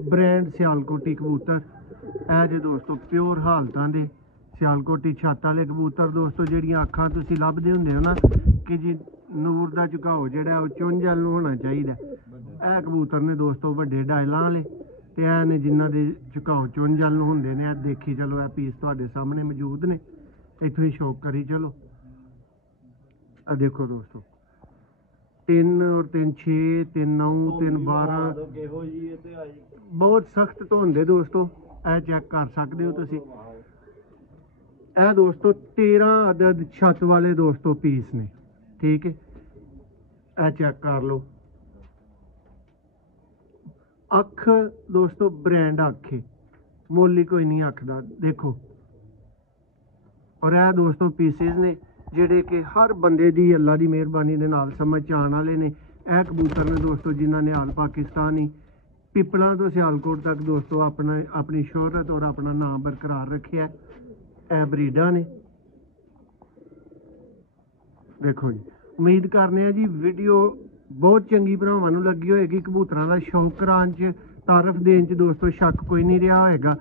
ਬ੍ਰਾਂਡ ਸਿਆਲਕੋਟੀ ਕਬੂਤਰ। ਇਹ ਜੇ ਦੋਸਤੋ ਪਿਓਰ ਹਾਲਤਾਂ ਦੇ ਸਿਆਲਕੋਟੀ ਛੱਤ ਵਾਲੇ ਕਬੂਤਰ ਦੋਸਤੋ। ਜਿਹੜੀਆਂ ਅੱਖਾਂ ਤੁਸੀਂ ਲੱਭਦੇ ਹੁੰਦੇ ਹੋ ਨਾ ਕਿ ਜੀ ਨੂਰ ਦਾ ਝੁਕਾਓ ਜਿਹੜਾ ਉਹ ਚੁੰਝ ਵੱਲ ਨੂੰ ਹੋਣਾ ਚਾਹੀਦਾ, ਇਹ ਕਬੂਤਰ ਨੇ ਦੋਸਤੋ ਵੱਡੇ ਡਾਇਲਾਂ ਵਾਲੇ। ਤੇ ਇਹ ਨੇ ਜਿਨ੍ਹਾਂ ਦੇ ਝੁਕਾਓ ਚੁੰਝ ਵੱਲ ਨੂੰ ਹੁੰਦੇ ਨੇ। ਇਹ ਦੇਖੀ ਚਲੋ, ਇਹ ਪੀਸ ਤੁਹਾਡੇ ਸਾਹਮਣੇ ਮੌਜੂਦ ਨੇ, ਇੱਥੋਂ ਹੀ ਸ਼ੌਕ ਕਰੀ ਚਲੋ। ਆ ਦੇਖੋ ਦੋਸਤੋ 3 ਔਰ 3 6, 3 9, 3 12 ਬਹੁਤ ਸਖਤ ਧੋਂਦੇ ਦੋਸਤੋ। ਇਹ ਚੈੱਕ ਕਰ ਸਕਦੇ ਹੋ ਤੁਸੀਂ। ਇਹ ਦੋਸਤੋ 13 ਅਦਦ ਛੱਤ ਵਾਲੇ ਦੋਸਤੋ ਪੀਸ ਨੇ, ਠੀਕ ਹੈ। ਇਹ ਚੈੱਕ ਕਰ ਲਓ। ਅੱਖ ਦੋਸਤੋ ਬ੍ਰਾਂਡ ਅੱਖ ਹੈ, ਮੁੱਲ ਹੀ ਕੋਈ ਨਹੀਂ ਅੱਖ ਦਾ, ਦੇਖੋ। ਔਰ ਇਹ ਦੋਸਤੋ ਪੀਸਿਸ ਨੇ ਜਿਹੜੇ ਕਿ ਹਰ ਬੰਦੇ ਦੀ ਅੱਲਾ ਦੀ ਮਿਹਰਬਾਨੀ ਦੇ ਨਾਲ ਸਮਝ 'ਚ ਆਉਣ ਵਾਲੇ ਨੇ। ਇਹ ਕਬੂਤਰ ਨੇ ਦੋਸਤੋ ਜਿਨ੍ਹਾਂ ਨੇ ਹਾਲ ਪਾਕਿਸਤਾਨੀ ਪਿੱਪਲਾਂ ਤੋਂ ਸਿਆਲਕੋਟ ਤੱਕ ਦੋਸਤੋ ਆਪਣੀ ਸ਼ੋਹਰਤ ਔਰ ਆਪਣਾ ਨਾਮ ਬਰਕਰਾਰ ਰੱਖਿਆ। ਇਹ ਬਰੀਡਾਂ ਨੇ, ਦੇਖੋ ਜੀ। ਉਮੀਦ ਕਰਨੇ ਆ ਜੀ ਵੀਡੀਓ ਬਹੁਤ ਚੰਗੀ ਭਰਾਵਾਂ ਨੂੰ ਲੱਗੀ ਹੋਏਗੀ। ਕਬੂਤਰਾਂ ਦਾ ਸ਼ੌਕ ਕਰਾਉਣ 'ਚ, ਤਾਰਫ ਦੇਣ 'ਚ ਦੋਸਤੋ ਸ਼ੱਕ ਕੋਈ ਨਹੀਂ ਰਿਹਾ ਹੋਏਗਾ।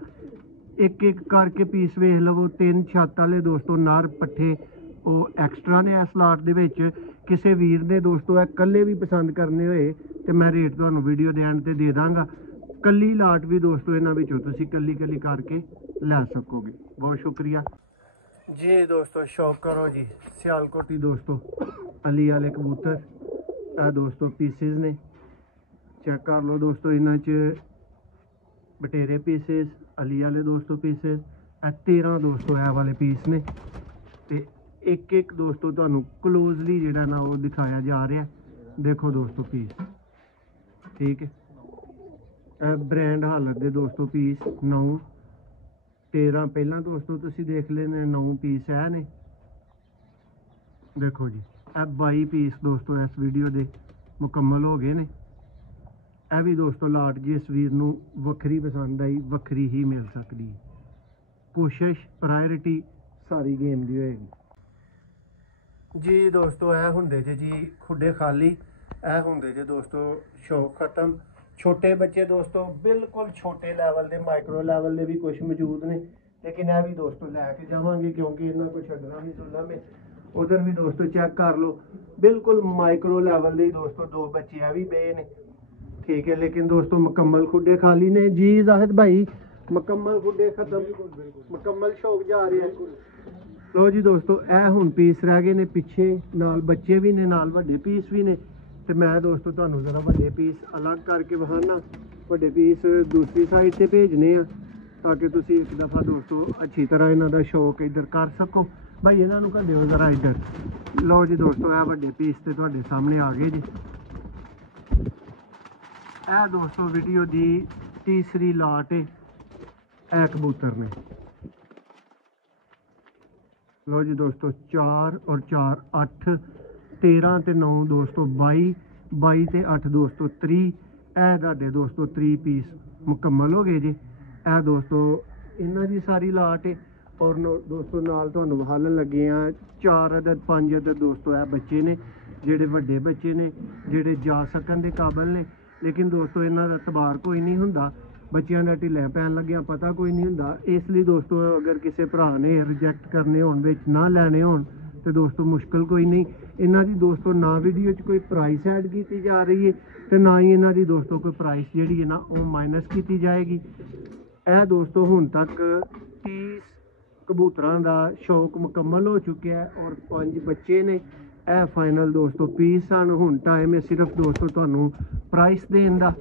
ਇੱਕ ਇੱਕ ਕਰਕੇ ਪੀਸ ਵੇਖ ਲਵੋ। 3 ਛੱਤ ਵਾਲੇ ਦੋਸਤੋ ਨਰ ਪੱਠੇ ਉਹ ਐਕਸਟਰਾ ਨੇ ਇਸ ਲਾਟ ਦੇ ਵਿੱਚ। ਕਿਸੇ ਵੀਰ ਨੇ ਦੋਸਤੋ ਇਹ ਇਕੱਲੇ ਵੀ ਪਸੰਦ ਕਰਨੇ ਹੋਏ ਤੇ ਮੈਂ ਰੇਟ ਤੁਹਾਨੂੰ ਵੀਡੀਓ ਦੇ ਐਂਡ ਤੇ ਦੇ ਦਾਂਗਾ। ਕੱਲੀ ਲਾਟ ਵੀ ਦੋਸਤੋ ਇਹਨਾਂ ਵਿੱਚੋਂ ਤੁਸੀਂ ਕੱਲੀ ਕਰਕੇ ਲੈ ਸਕੋਗੇ। ਬਹੁਤ ਸ਼ੁਕਰੀਆ ਜੀ ਦੋਸਤੋ। ਸ਼ੌਕ ਕਰੋ ਜੀ ਸਿਆਲਕੋਟੀ ਦੋਸਤੋ ਅਲੀ ਵਾਲੇ ਕਬੂਤਰ। ਇਹ ਦੋਸਤੋ ਪੀਸਿਸ ਨੇ, ਚੈੱਕ ਕਰ ਲਓ ਦੋਸਤੋ। ਇਹਨਾਂ 'ਚ ਬਟੇਰੇ ਪੀਸਿਸ, ਅਲੀ ਵਾਲੇ ਦੋਸਤੋ ਪੀਸਿਸ। ਇਹ 13 ਦੋਸਤੋ ਇਹ ਵਾਲੇ ਪੀਸ ਨੇ ਤੇ ਇੱਕ ਇੱਕ ਦੋਸਤੋ ਤੁਹਾਨੂੰ ਕਲੋਜ਼ਲੀ ਜਿਹੜਾ ਨਾ ਉਹ ਦਿਖਾਇਆ ਜਾ ਰਿਹਾ। ਦੇਖੋ ਦੋਸਤੋ ਪੀਸ, ਠੀਕ ਹੈ। ਇਹ ਬ੍ਰਾਂਡ ਹਾਲਤ ਦੇ ਦੋਸਤੋ ਪੀਸ 9 13 ਪਹਿਲਾਂ ਦੋਸਤੋ ਤੁਸੀਂ ਦੇਖ ਲੈਣੇ, 9 ਪੀਸ ਇਹ ਨੇ, ਦੇਖੋ ਜੀ। ਇਹ 22 ਪੀਸ ਦੋਸਤੋ ਇਸ ਵੀਡੀਓ ਦੇ ਮੁਕੰਮਲ ਹੋ ਗਏ ਨੇ। ਇਹ ਵੀ ਦੋਸਤੋ ਲਾਟ ਜਿਸ ਵੀਰ ਨੂੰ ਵੱਖਰੀ ਪਸੰਦ ਆਈ ਵੱਖਰੀ ਹੀ ਮਿਲ ਸਕਦੀ ਹੈ। ਕੋਸ਼ਿਸ਼ ਪ੍ਰਾਇੋਰਟੀ ਸਾਰੀ ਗੇਮ ਦੀ ਹੋਏਗੀ ਜੀ ਦੋਸਤੋ। ਇਹ ਹੁੰਦੇ ਜੇ ਜੀ ਖੁੱਡੇ ਖਾਲੀ, ਇਹ ਹੁੰਦੇ ਜੇ ਦੋਸਤੋ ਸ਼ੌਕ ਖਤਮ। ਛੋਟੇ ਬੱਚੇ ਦੋਸਤੋ ਬਿਲਕੁਲ ਛੋਟੇ ਲੈਵਲ ਦੇ, ਮਾਈਕਰੋ ਲੈਵਲ ਦੇ ਵੀ ਕੁਝ ਮੌਜੂਦ ਨੇ, ਲੇਕਿਨ ਇਹ ਵੀ ਦੋਸਤੋ ਲੈ ਕੇ ਜਾਵਾਂਗੇ ਕਿਉਂਕਿ ਇਹਨਾਂ ਕੋਲ ਛੱਡਣਾ ਨਹੀਂ ਸੁਣਨਾ ਮੈਂ। ਉਧਰ ਵੀ ਦੋਸਤੋ ਚੈੱਕ ਕਰ ਲਓ, ਬਿਲਕੁਲ ਮਾਈਕਰੋ ਲੈਵਲ ਦੇ ਦੋਸਤੋ 2 ਬੱਚੇ ਇਹ ਵੀ ਪਏ ਨੇ, ठीक है। लेकिन दोस्तों मुकम्मल खुडे खाली ने जी जाहिद भाई, मुकम्मल खुडे खत्म, मुकम्मल शौक जा रहे हैं। लो जी दोस्तों ਇਹ ਹੁਣ ਪੀਸ ਰਹਿ ਗਏ ਨੇ ਪਿੱਛੇ, ਨਾਲ ਬੱਚੇ ਵੀ ਨੇ, ਨਾਲ ਵੱਡੇ ਪੀਸ ਵੀ ਨੇ। ਤੇ ਮੈਂ ਦੋਸਤੋ ਤੁਹਾਨੂੰ ਜ਼ਰਾ ਵੱਡੇ ਪੀਸ ਅਲੱਗ ਕਰਕੇ ਵਿਖਾਣਾ। ਵੱਡੇ ਪੀਸ ਦੂਸਰੀ ਸਾਈਡ ਤੇ ਭੇਜਨੇ ਆ ਤਾਂ ਕਿ ਤੁਸੀਂ ਇੱਕ ਦਫਾ ਦੋਸਤੋ ਅੱਛੀ ਤਰ੍ਹਾਂ ਇਹਨਾਂ ਦਾ ਸ਼ੌਕ ਇੱਧਰ ਕਰ ਸਕੋ। ਭਾਈ ਇਹਨਾਂ ਨੂੰ ਘੱਲਿਓ ਜ਼ਰਾ ਇੱਧਰ। ਲਓ ਜੀ ਦੋਸਤੋ ਇਹ ਵੱਡੇ ਪੀਸ ਤੇ ਤੁਹਾਡੇ ਸਾਹਮਣੇ ਆ ਗਏ ਜੀ। ਇਹ ਦੋਸਤੋ ਵੀਡੀਓ ਦੀ ਤੀਸਰੀ ਲਾਟ ਹੈ। ਇਹ ਕਬੂਤਰ ਨੇ, ਲਓ ਜੀ ਦੋਸਤੋ 4 और 4 8 13 ਤੇ 9 ਦੋਸਤੋ 22 22 ਤੇ 8 ਦੋਸਤੋ 30। ਇਹ ਤੁਹਾਡੇ ਦੋਸਤੋ 30 ਪੀਸ ਮੁਕੰਮਲ ਹੋ ਗਏ ਜੀ। ਇਹ ਦੋਸਤੋ ਇਹਨਾਂ ਦੀ ਸਾਰੀ ਲਾਟ ਹੈ। ਔਰ ਦੋਸਤੋ ਨਾਲ ਤੁਹਾਨੂੰ ਵਿਖਾਉਣ ਲੱਗੇ ਆ 4 ਅਦਦ 5 ਅਦਦ ਦੋਸਤੋ ਇਹ ਬੱਚੇ ਨੇ ਜਿਹੜੇ ਵੱਡੇ ਬੱਚੇ ਨੇ ਜਿਹੜੇ ਜਾ ਸਕਣ ਦੇ ਕਾਬਲ ਨੇ, ਲੇਕਿਨ ਦੋਸਤੋ ਇਹਨਾਂ ਦਾ ਤਬਾਰ ਕੋਈ ਨਹੀਂ ਹੁੰਦਾ, ਬੱਚਿਆਂ ਦਾ ਢਿੱਲਿਆਂ ਪੈਣ ਲੱਗਿਆ ਪਤਾ ਕੋਈ ਨਹੀਂ ਹੁੰਦਾ। ਇਸ ਲਈ ਦੋਸਤੋ ਅਗਰ ਕਿਸੇ ਭਰਾ ਨੇ ਰਿਜੈਕਟ ਕਰਨੇ ਹੋਣ, ਵਿੱਚ ਨਾ ਲੈਣੇ ਹੋਣ, ਤੇ ਦੋਸਤੋ ਮੁਸ਼ਕਲ ਕੋਈ ਨਹੀਂ। ਇਹਨਾਂ ਦੀ ਦੋਸਤੋ ਨਾ ਵੀਡੀਓ 'ਚ ਕੋਈ ਪ੍ਰਾਈਸ ਐਡ ਕੀਤੀ ਜਾ ਰਹੀ ਹੈ ਤੇ ਨਾ ਹੀ ਇਹਨਾਂ ਦੀ ਦੋਸਤੋ ਕੋਈ ਪ੍ਰਾਈਸ ਜਿਹੜੀ ਹੈ ਨਾ ਉਹ ਮਾਈਨਸ ਕੀਤੀ ਜਾਏਗੀ। ਇਹ ਦੋਸਤੋ ਹੁਣ ਤੱਕ 30 ਕਬੂਤਰਾਂ ਦਾ ਸ਼ੌਕ ਮੁਕੰਮਲ ਹੋ ਚੁੱਕਿਆ ਹੈ ਔਰ 5 ਬੱਚੇ ਨੇ। ਇਹ ਫਾਈਨਲ ਦੋਸਤੋ ਪੀਸ ਹਨ। ਹੁਣ ਟਾਈਮ ਹੈ ਸਿਰਫ ਦੋਸਤੋ ਤੁਹਾਨੂੰ ਪ੍ਰਾਈਸ ਦੇਣ ਦਾ।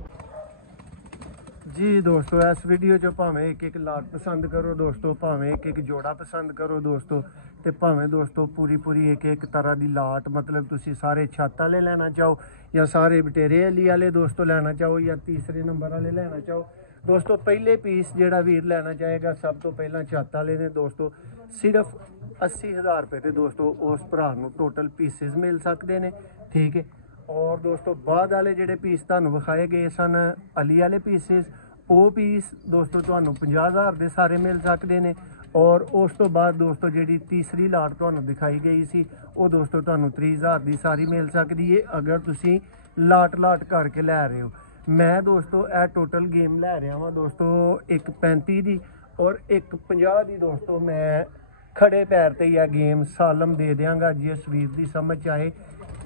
ਜੀ ਦੋਸਤੋ ਇਸ ਵੀਡੀਓ 'ਚ ਭਾਵੇਂ ਇੱਕ ਲਾਟ ਪਸੰਦ ਕਰੋ ਦੋਸਤੋ, ਭਾਵੇਂ ਇੱਕ ਜੋੜਾ ਪਸੰਦ ਕਰੋ ਦੋਸਤੋ, ਤੇ ਭਾਵੇਂ ਦੋਸਤੋ ਪੂਰੀ ਇੱਕ ਤਰ੍ਹਾਂ ਦੀ ਲਾਟ, ਮਤਲਬ ਤੁਸੀਂ ਸਾਰੇ ਛੱਤ ਵਾਲੇ ਲੈਣਾ ਚਾਹੋ ਜਾਂ ਸਾਰੇ ਬਟੇਰੇ ਅਲੀ ਵਾਲੇ ਦੋਸਤੋ ਲੈਣਾ ਚਾਹੋ ਜਾਂ ਤੀਸਰੇ ਨੰਬਰ ਵਾਲੇ ਲੈਣਾ ਚਾਹੋ ਦੋਸਤੋ। ਪਹਿਲੇ ਪੀਸ ਜਿਹੜਾ ਵੀਰ ਲੈਣਾ ਚਾਹੇਗਾ ਸਭ ਤੋਂ ਪਹਿਲਾਂ ਛੱਤ ਵਾਲੇ ਨੇ ਦੋਸਤੋ, ਸਿਰਫ 80,000 ਰੁਪਏ ਦੇ ਦੋਸਤੋ ਉਸ ਭਰਾ ਨੂੰ ਟੋਟਲ ਪੀਸਿਸ ਮਿਲ ਸਕਦੇ ਨੇ, ਠੀਕ ਹੈ। ਔਰ ਦੋਸਤੋ ਬਾਅਦ ਵਾਲੇ ਜਿਹੜੇ ਪੀਸ ਤੁਹਾਨੂੰ ਵਿਖਾਏ ਗਏ ਸਨ ਅਲੀ ਵਾਲੇ ਪੀਸਿਸ, ਉਹ ਪੀਸ ਦੋਸਤੋ ਤੁਹਾਨੂੰ 50,000 ਦੇ ਸਾਰੇ ਮਿਲ ਸਕਦੇ ਨੇ। ਔਰ ਉਸ ਤੋਂ ਬਾਅਦ ਦੋਸਤੋ ਜਿਹੜੀ ਤੀਸਰੀ ਲਾਟ ਤੁਹਾਨੂੰ ਦਿਖਾਈ ਗਈ ਸੀ ਉਹ ਦੋਸਤੋ ਤੁਹਾਨੂੰ 30,000 ਦੀ ਸਾਰੀ ਮਿਲ ਸਕਦੀ ਹੈ ਅਗਰ ਤੁਸੀਂ ਲਾਟ ਕਰਕੇ ਲੈ ਰਹੇ ਹੋ। ਮੈਂ ਦੋਸਤੋ ਇਹ ਟੋਟਲ ਗੇਮ ਲੈ ਰਿਹਾ ਵਾਂ ਦੋਸਤੋ, ਇੱਕ 35 ਦੀ ਔਰ ਇੱਕ 50 ਦੀ ਦੋਸਤੋ। ਮੈਂ ਖੜੇ ਪੈਰ ਤੇ ਹੀ ਆ ਗੇਮ ਸਾਲਮ ਦੇ ਦਿਆਂਗਾ ਜਿਸ ਵੀਰ ਦੀ ਸਮਝ ਆਏ।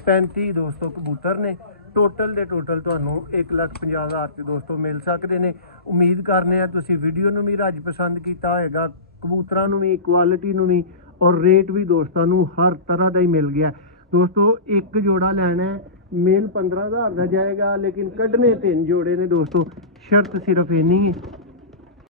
35 ਦੋਸਤੋ ਕਬੂਤਰ ਨੇ ਟੋਟਲ ਦੇ ਟੋਟਲ ਤੁਹਾਨੂੰ 1,50,000 ਤੇ ਦੋਸਤੋ ਮਿਲ ਸਕਦੇ ਨੇ। ਉਮੀਦ ਕਰਨੇ ਆ ਤੁਸੀਂ ਵੀਡੀਓ ਨੂੰ ਵੀ ਰੱਜ ਪਸੰਦ ਕੀਤਾ ਹੋਏਗਾ, ਕਬੂਤਰਾਂ ਨੂੰ ਵੀ, ਕੁਆਲਿਟੀ ਨੂੰ ਵੀ, ਔਰ ਰੇਟ ਵੀ ਦੋਸਤਾਂ ਨੂੰ ਹਰ ਤਰ੍ਹਾਂ ਦਾ ਹੀ ਮਿਲ ਗਿਆ ਦੋਸਤੋ। ਇੱਕ ਜੋੜਾ ਲੈਣਾ ਹੈ ਮੇਲ 15,000 ਦਾ ਜਾਏਗਾ, ਲੇਕਿਨ ਕੱਢਣੇ 3 ਜੋੜੇ ਨੇ ਦੋਸਤੋ। ਸ਼ਰਤ ਸਿਰਫ ਇੰਨੀ ਹੈ